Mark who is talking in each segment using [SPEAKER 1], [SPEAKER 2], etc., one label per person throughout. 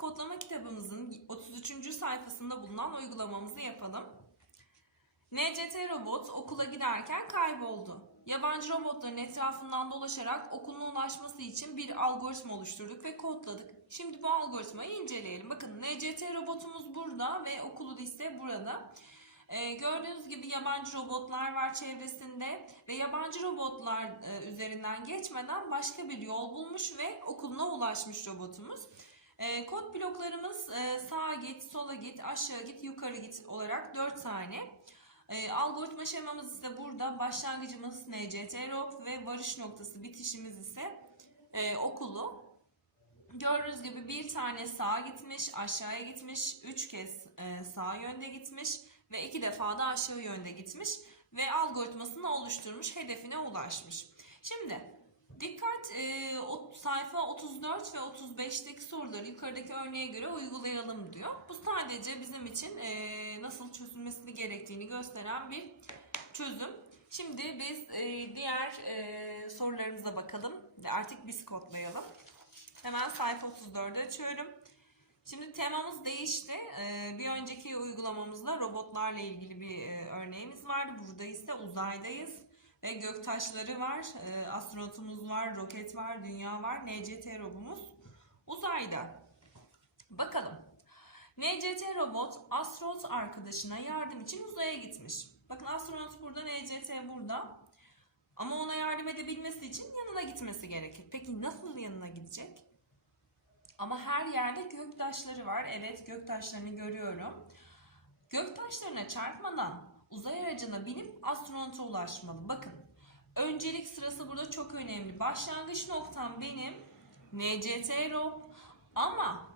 [SPEAKER 1] kodlama kitabımızın 33. sayfasında bulunan uygulamamızı yapalım. NCT robot okula giderken kayboldu. Yabancı robotların etrafından dolaşarak okuluna ulaşması için bir algoritma oluşturduk ve kodladık. Şimdi bu algoritmayı inceleyelim. Bakın NCT robotumuz burada ve okulu ise burada. Ee, gördüğünüz gibi yabancı robotlar var çevresinde ve yabancı robotlar e, üzerinden geçmeden başka bir yol bulmuş ve okuluna ulaşmış robotumuz. Ee, kod bloklarımız e, sağa git, sola git, aşağı git, yukarı git olarak 4 tane. E, algoritma şemamız ise burada. Başlangıcımız NCT rob ve varış noktası bitişimiz ise e, okulu. Gördüğünüz gibi bir tane sağa gitmiş, aşağıya gitmiş, üç kez e, sağ yönde gitmiş ve iki defa da aşağı yönde gitmiş ve algoritmasını oluşturmuş, hedefine ulaşmış. Şimdi dikkat e, o, sayfa 34 ve 35'teki soruları yukarıdaki örneğe göre uygulayalım diyor. Bu sadece bizim için e, nasıl çözülmesi gerektiğini gösteren bir çözüm. Şimdi biz e, diğer e, sorularımıza bakalım ve artık biz kodlayalım. Hemen sayfa 34'ü açıyorum. Şimdi temamız değişti. Ee, bir önceki uygulamamızda robotlarla ilgili bir e, örneğimiz vardı. Burada ise uzaydayız. Ve göktaşları var, e, astronotumuz var, roket var, dünya var, NCT robumuz uzayda. Bakalım. NCT robot astronot arkadaşına yardım için uzaya gitmiş. Bakın astronot burada, NCT burada. Ama ona yardım edebilmesi için yanına gitmesi gerekir. Peki nasıl yanına gidecek? Ama her yerde göktaşları var. Evet göktaşlarını görüyorum. Göktaşlarına çarpmadan uzay aracına binip astronota ulaşmalı. Bakın öncelik sırası burada çok önemli. Başlangıç noktam benim NCT rob ama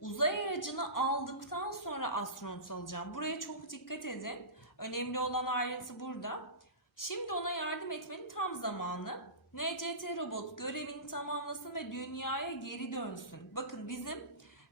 [SPEAKER 1] uzay aracını aldıktan sonra astronot alacağım. Buraya çok dikkat edin. Önemli olan ayrıntı burada. Şimdi ona yardım etmenin tam zamanı. NCT robot görevini tamamlasın ve dünyaya geri dönsün. Bakın bizim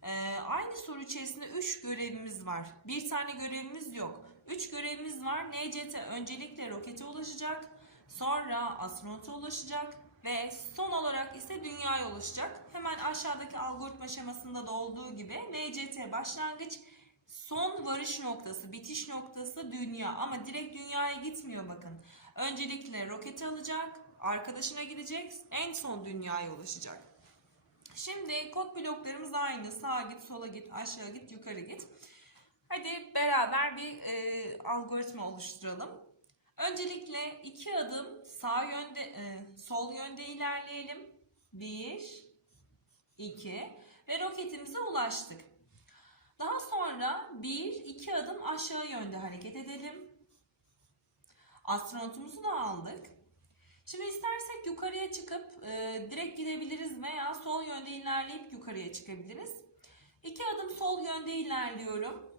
[SPEAKER 1] e, aynı soru içerisinde 3 görevimiz var. Bir tane görevimiz yok. 3 görevimiz var. NCT öncelikle rokete ulaşacak, sonra astronota ulaşacak ve son olarak ise dünyaya ulaşacak. Hemen aşağıdaki algoritma şemasında da olduğu gibi NCT başlangıç, son varış noktası, bitiş noktası dünya ama direkt dünyaya gitmiyor bakın. Öncelikle roketi alacak, arkadaşına gidecek, en son dünyaya ulaşacak. Şimdi kod bloklarımız aynı. Sağa git, sola git, aşağı git, yukarı git. Hadi beraber bir e, algoritma oluşturalım. Öncelikle iki adım sağ yönde, e, sol yönde ilerleyelim. Bir, iki ve roketimize ulaştık. Daha sonra bir, iki adım aşağı yönde hareket edelim. Astronotumuzu da aldık. Şimdi istersek yukarıya çıkıp e, direkt gidebiliriz veya sol yönde ilerleyip yukarıya çıkabiliriz. İki adım sol yönde ilerliyorum.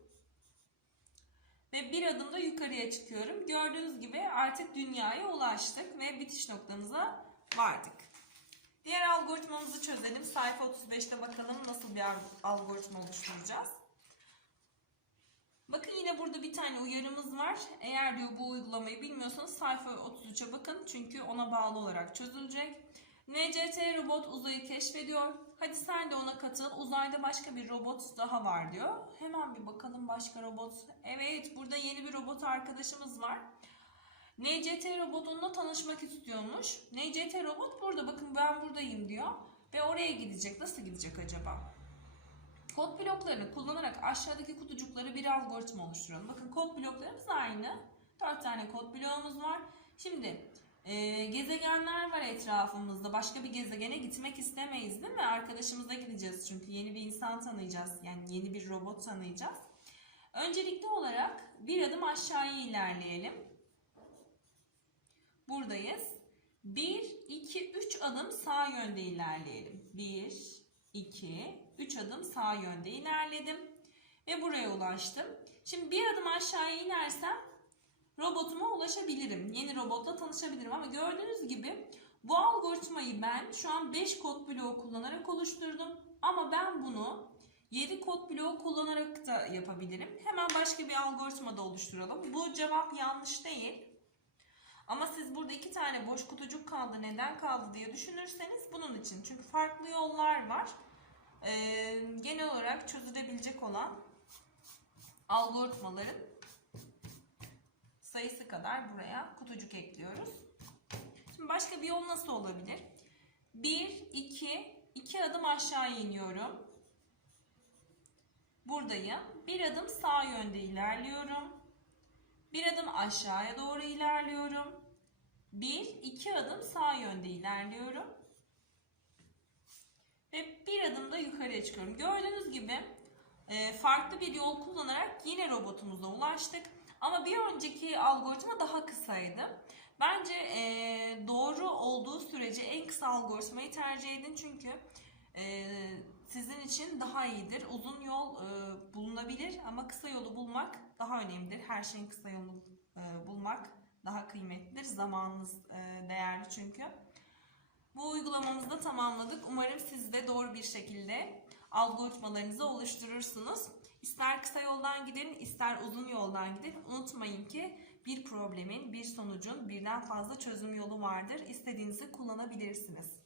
[SPEAKER 1] Ve bir adım da yukarıya çıkıyorum. Gördüğünüz gibi artık dünyaya ulaştık ve bitiş noktamıza vardık. Diğer algoritmamızı çözelim. Sayfa 35'te bakalım nasıl bir algoritma oluşturacağız. Bakın yine burada bir tane uyarımız var. Eğer diyor bu uygulamayı bilmiyorsanız sayfa 33'e bakın. Çünkü ona bağlı olarak çözülecek. NCT robot uzayı keşfediyor. Hadi sen de ona katıl. Uzayda başka bir robot daha var diyor. Hemen bir bakalım başka robot. Evet burada yeni bir robot arkadaşımız var. NCT robot onunla tanışmak istiyormuş. NCT robot burada bakın ben buradayım diyor. Ve oraya gidecek. Nasıl gidecek acaba? Kod bloklarını kullanarak aşağıdaki kutucukları bir algoritma oluşturalım. Bakın kod bloklarımız aynı. 4 tane kod bloğumuz var. Şimdi e, gezegenler var etrafımızda. Başka bir gezegene gitmek istemeyiz değil mi? Arkadaşımıza gideceğiz çünkü yeni bir insan tanıyacağız. Yani yeni bir robot tanıyacağız. Öncelikli olarak bir adım aşağıya ilerleyelim. Buradayız. 1, 2, 3 adım sağ yönde ilerleyelim. 1, 2, 3 adım sağ yönde ilerledim. Ve buraya ulaştım. Şimdi bir adım aşağıya inersem robotuma ulaşabilirim. Yeni robotla tanışabilirim. Ama gördüğünüz gibi bu algoritmayı ben şu an 5 kod bloğu kullanarak oluşturdum. Ama ben bunu 7 kod bloğu kullanarak da yapabilirim. Hemen başka bir algoritma da oluşturalım. Bu cevap yanlış değil. Ama siz burada iki tane boş kutucuk kaldı neden kaldı diye düşünürseniz bunun için. Çünkü farklı yollar var. Ee, genel olarak çözülebilecek olan algoritmaların sayısı kadar buraya kutucuk ekliyoruz. Şimdi başka bir yol nasıl olabilir? 1, 2, 2 adım aşağı iniyorum. Buradayım. Bir adım sağ yönde ilerliyorum. Bir adım aşağıya doğru ilerliyorum. Bir, iki adım sağ yönde ilerliyorum. Ve bir adım da yukarıya çıkıyorum. Gördüğünüz gibi e, farklı bir yol kullanarak yine robotumuza ulaştık. Ama bir önceki algoritma daha kısaydı. Bence e, doğru olduğu sürece en kısa algoritmayı tercih edin çünkü e, sizin için daha iyidir. Uzun yol e, bulunabilir ama kısa yolu bulmak daha önemlidir. Her şeyin kısa yolunu e, bulmak daha kıymetlidir. Zamanınız e, değerli çünkü. Bu uygulamamızı da tamamladık. Umarım siz de doğru bir şekilde algoritmalarınızı oluşturursunuz. İster kısa yoldan gidin, ister uzun yoldan gidin. Unutmayın ki bir problemin, bir sonucun birden fazla çözüm yolu vardır. İstediğinizi kullanabilirsiniz.